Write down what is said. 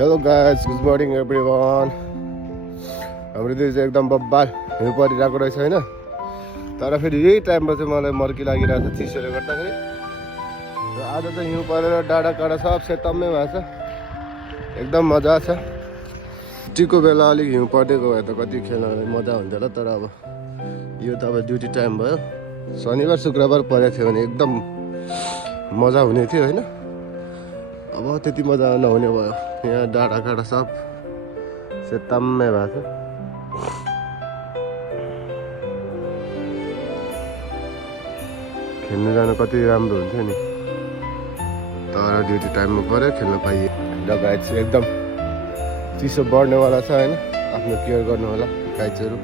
Hello guys, good morning everyone. हाम्रो दिन चाहिँ एकदम बब्बाल हिउँ परिरहेको रहेछ होइन। तर फेरि यही टाइममा चाहिँ मलाई मर्की लागिरहेको छ चिसोले गर्दाखेरि। र आज चाहिँ हिउँ परेर डाँडा काँडा सब सेतम्मै भएको छ, एकदम मजा छ। टीको बेला अलिक हिउँ परिदिएको भए त कति खेल्न मजा हुन्थ्यो होला। तर अब यो त अब ड्युटी टाइम भयो। शनिबार शुक्रबार परेको थियो भने एकदम मजा हुने थियो होइन। अब त्यति मजा नहुने भयो। यहाँ डाँडा काँडा सब सेतम्मै भएको छ। खेल्नु जानु कति राम्रो हुन्थ्यो नि, तर ड्युटी टाइममा पऱ्यो, खेल्न पाइए। गाइड चाहिँ एकदम चिसो बढ्नेवाला छ होइन। आफ्नो केयर गर्नु होला गाइड्सहरू।